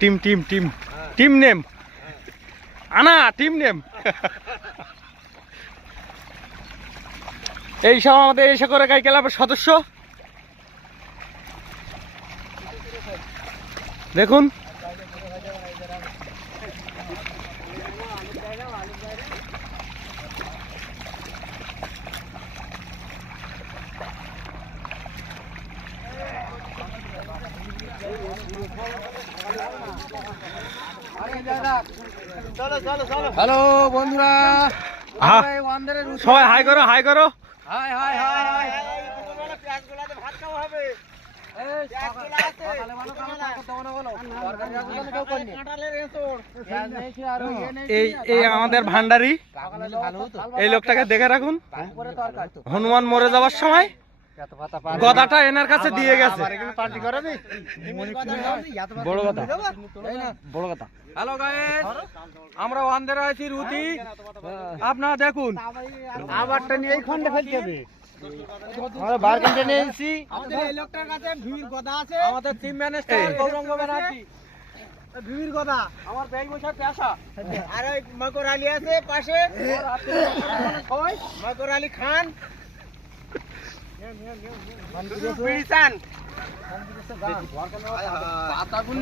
Team team team team name আনা team name. এই সব আমাদের এসে করে গাই ক্লাবের সদস্য দেখুন। হ্যালো বন্ধুরা, সবাই হাই করো হাই করো। High high high high. এই আমাদের ভান্ডারি, এই লোকটাকে দেখে রাখুন। হনুমান মরে যাওয়ার সময় গদাটা এনার কাছে দিয়ে গেছে। বড় কথা বড় কথা। হ্যালো গাইস, আমরা ওয়ানদের আছি রুটি। আপনারা দেখুন, আবারটা নিয়ে এই খন্ডে ফেলতে হবে। আমরা বার কিনতে নিয়েছি। আমাদের এই লোকটার কাছে ভিড় কথা আছে। আমাদের টিম ম্যানেজার গৌরঙ্গ ব্যানার্জি, ভিড় কথা। আমার ব্যাগ বসার পেশা। আর ওই মকর আলী আছে পাশে, মকর আলী খান, বিড়িসান।